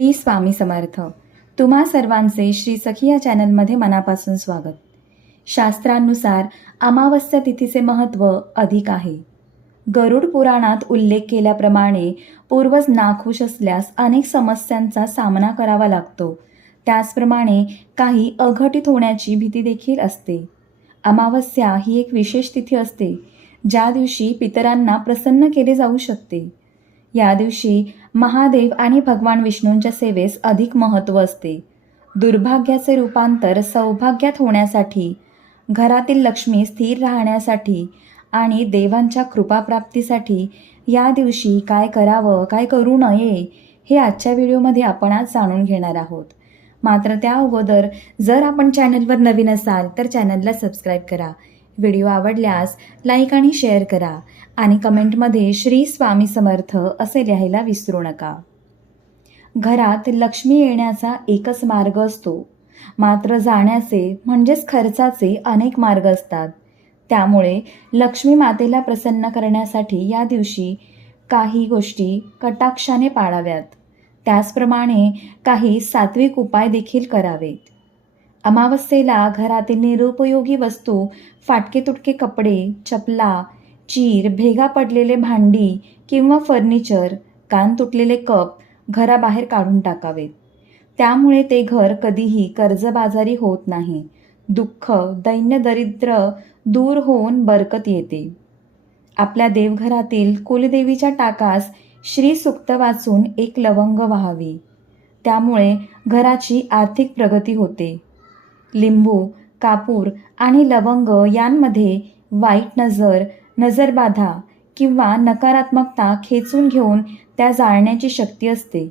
श्री स्वामी समर्थ. तुम्हा सर्वांचे श्री सखी या चॅनलमध्ये मनापासून स्वागत. शास्त्रांनुसार अमावस्या तिथीचे महत्त्व अधिक आहे. गरुड पुराणात उल्लेख केल्याप्रमाणे पूर्वज नाखुश असल्यास अनेक समस्यांचा सामना करावा लागतो. त्याचप्रमाणे काही अघटित होण्याची भीती देखील असते. अमावस्या ही एक विशेष तिथी असते ज्या दिवशी पितरांना प्रसन्न केले जाऊ शकते. या दिवशी महादेव आणि भगवान विष्णूंच्या सेवेस अधिक महत्त्व असते. दुर्भाग्याचे रूपांतर सौभाग्यात होण्यासाठी घरातील लक्ष्मी स्थिर राहण्यासाठी आणि देवांच्या कृपाप्राप्तीसाठी या दिवशी काय करावं काय करू नये हे आजच्या व्हिडिओमध्ये आपण आज जाणून घेणार आहोत. मात्र त्या अगोदर जर आपण चॅनलवर नवीन असाल तर चॅनलला सबस्क्राईब करा. व्हिडिओ आवडल्यास लाईक आणि शेअर करा आणि कमेंटमध्ये श्री स्वामी समर्थ असे लिहायला विसरू नका. घरात लक्ष्मी येण्याचा एकच मार्ग असतो. मात्र जाण्याचे म्हणजेच खर्चाचे अनेक मार्ग असतात. त्यामुळे लक्ष्मी मातेला प्रसन्न करण्यासाठी या दिवशी काही गोष्टी कटाक्षाने पाळाव्यात. त्याचप्रमाणे काही सात्विक उपाय देखील करावेत. अमावस्येला घरातील निरुपयोगी वस्तू फाटके तुटके कपडे चपला चीर भेगा पडलेले भांडी किंवा फर्निचर कान तुटलेले कप घराबाहेर काढून टाकावेत. त्यामुळे ते घर कधीही कर्जबाजारी होत नाही. दुःख दैन्य दरिद्र दूर होऊन बरकत येते. आपल्या देवघरातील कुलदेवीच्या टाकास श्री सुक्त वाचून एक लवंग व्हावी. त्यामुळे घराची आर्थिक प्रगती होते. लिंबू कापूर आणि लवंग यांमध्ये वाईट नजर नजरबाधा किंवा नकारात्मकता खेचून घेऊन त्या जाळण्याची शक्ती असते.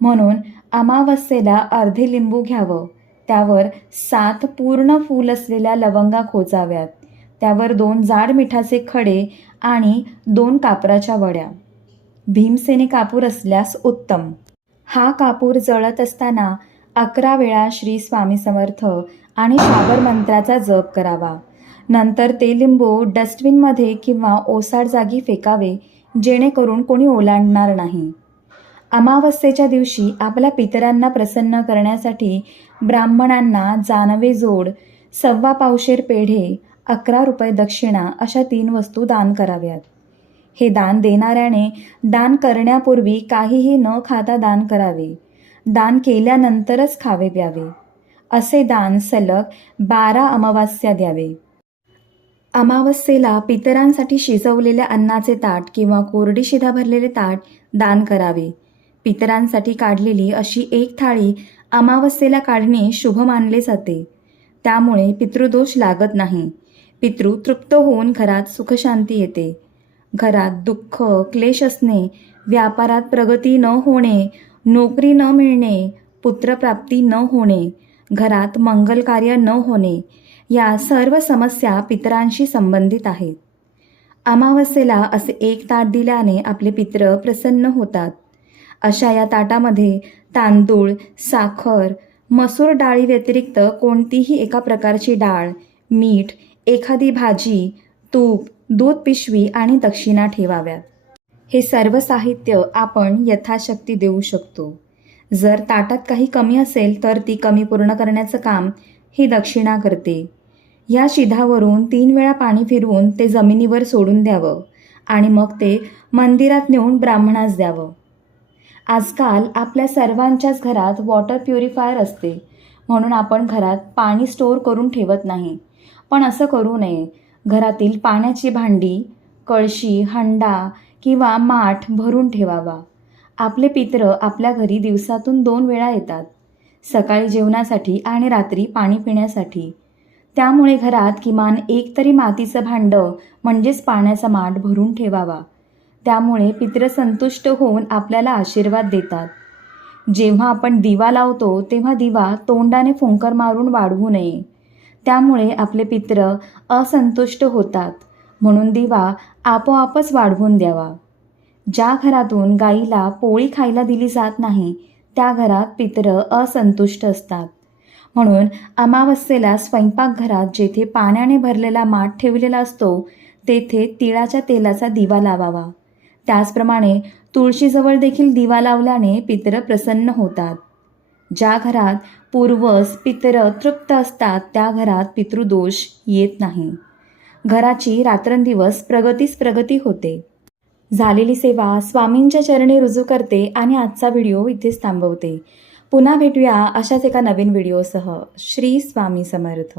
म्हणून अमावस्येला अर्धे लिंबू घ्यावं. त्यावर सात पूर्ण फूल असलेल्या लवंगा खोचाव्यात. त्यावर दोन जाड मिठाचे खडे आणि दोन कापराच्या वड्या. भीमसेने कापूर असल्यास उत्तम. हा कापूर जळत असताना अकरा वेळा श्री स्वामी समर्थ आणि शाबर मंत्राचा जप करावा. नंतर ते लिंबू डस्टबिनमध्ये किंवा ओसाड जागी फेकावे जेणेकरून कोणी ओलांडणार नाही. अमावस्येच्या दिवशी आपल्या पितरांना प्रसन्न करण्यासाठी ब्राह्मणांना जानवे जोड सव्वा पावशेर पेढे अकरा रुपये दक्षिणा अशा तीन वस्तू दान कराव्यात. हे दान देणाऱ्याने दान करण्यापूर्वी काहीही न खाता दान करावे. दान केल्यानंतरच खावे प्यावे. असे दान सलग बारा अमावास्या द्यावे. अमावस्येला पितरांसाठी शिजवलेल्या अन्नाचे ताट किंवा कोरडी शिधा भरलेले ताट दान करावे. पितरांसाठी काढलेली अशी एक थाळी अमावस्येला काढणे शुभ मानले जाते. त्यामुळे पितृदोष लागत नाही. पितृ तृप्त होऊन घरात सुखशांती येते. घरात दुःख क्लेश असणे व्यापारात प्रगती न होणे नोकरी न मिळणे पुत्रप्राप्ती न होणे घरात मंगल कार्य न होणे या सर्व समस्या पितरांशी संबंधित आहेत. अमावस्येला असे एक ताट दिल्याने आपले पित्र प्रसन्न होतात. अशा या ताटामध्ये तांदूळ साखर मसूर डाळी व्यतिरिक्त कोणतीही एका प्रकारची डाळ मीठ एखादी भाजी तूप दूध पिशवी आणि दक्षिणा ठेवाव्यात. हे सर्व साहित्य आपण यथाशक्ती देऊ शकतो. जर ताटात काही कमी असेल तर ती कमी पूर्ण करण्याचं काम ही दक्षिणा करते. या शिधावरून तीन वेळा पाणी फिरवून ते जमिनीवर सोडून द्यावं आणि मग ते मंदिरात नेऊन ब्राह्मणास द्यावं. आजकाल आपल्या सर्वांच्याच घरात वॉटर प्युरिफायर असते. म्हणून आपण घरात पाणी स्टोअर करून ठेवत नाही. पण असं करू नये. घरातील पाण्याची भांडी कळशी हंडा किंवा माठ भरून ठेवावा. आपले पित्र आपल्या घरी दिवसातून दोन वेळा येतात. सकाळी जेवणासाठी आणि रात्री पाणी पिण्यासाठी. त्यामुळे घरात किमान एक तरी मातीचं भांडं म्हणजेच पाण्याचा माठ भरून ठेवावा. त्यामुळे पित्र संतुष्ट होऊन आपल्याला आशीर्वाद देतात. जेव्हा आपण दिवा लावतो तेव्हा दिवा तोंडाने फुंकर मारून वाढवू नये. त्यामुळे आपले पित्र असंतुष्ट होतात. म्हणून दिवा आपोआपच वाढवून द्यावा. ज्या घरातून गाईला पोळी खायला दिली जात नाही त्या घरात पितर असंतुष्ट असतात. म्हणून अमावस्येला स्वयंपाकघरात जेथे पाण्याने भरलेला माठ ठेवलेला असतो तेथे तिळाच्या तेलाचा दिवा लावावा. त्याचप्रमाणे तुळशीजवळ देखील दिवा लावल्याने पितर प्रसन्न होतात. ज्या घरात पूर्वज पितर तृप्त असतात त्या घरात पितृदोष येत नाही. घराची रात्रंदिवस प्रगतीच प्रगती होते. झालेली सेवा स्वामींच्या चरणी रुजू करते आणि आजचा व्हिडिओ इथेच थांबवते. पुन्हा भेटूया अशाच एका नवीन व्हिडिओसह. श्री स्वामी समर्थ.